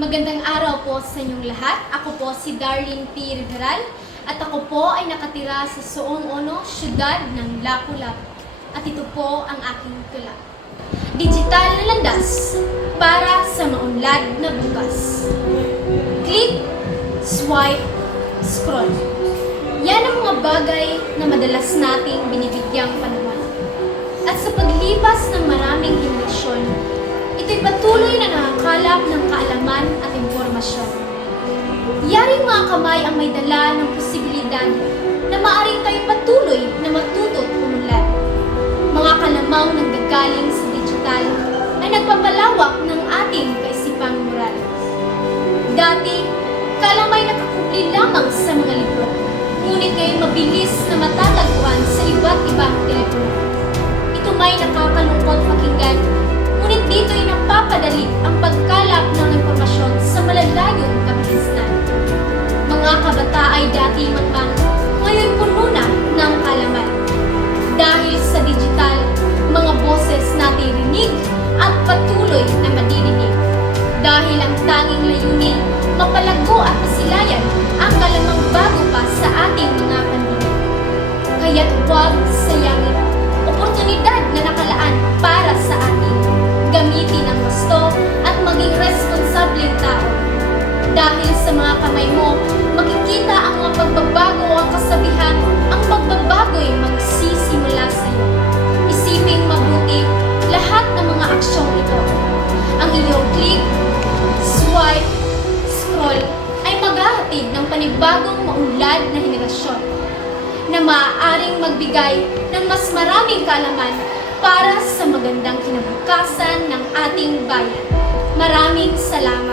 Magandang araw po sa inyong lahat. Ako po si Darlene P. Riveral at ako po ay nakatira sa Soong Ono, siyudad ng Lapu-Lapu. At ito po ang aking tula. Digital na landas para sa maunlad na bukas. Click, swipe, scroll. Yan ang mga bagay na madalas nating binibigyang panahon. At sa paglipas ng maraming henerasyon, ito'y patuloy na nakakalap ng kaalaman at impormasyon. Yaring mga kamay ang may dala ng posibilidad na maaaring tayo patuloy na matuto at umunlad. Mga kalamang nanggagaling sa digital ay nagpapalawak ng ating kaisipang moral. Dati, kalamay nakakupli lamang sa mga libro, ngunit ngayon mabilis na matatagpuan sa iba't ibang telepono. Ito may nakakalungkot pakinggan, ngunit dito'y napapadali ang pagkalap ng impormasyon sa malalayong kabilistan. Mga kabata ay dati matmang, ngayon puno na ng kaalaman. Dahil sa digital, mga boses natin rinig at patuloy na madidinig. Dahil ang tanging layunin, mapalago at pasilayan ang kalamang bago pa sa ating mga pandinig. Kaya't huwag sayangin oportunidad na nakalaan para sa atin. Gamitin ang gusto at maging responsableng tao. Dahil sa mga kamay mo, makikita ang mga pagbabago o ang kasabihan, ang pagbabago'y magsisimula sa iyo. Isiping mabuti lahat ng mga aksyong ito. Ang iyong click, swipe, scroll ay maghahatid ng panibagong maunlad na henerasyon na maaaring magbigay ng mas maraming kaalaman para sa magandang kinabukasan ng ating bayan. Maraming salamat.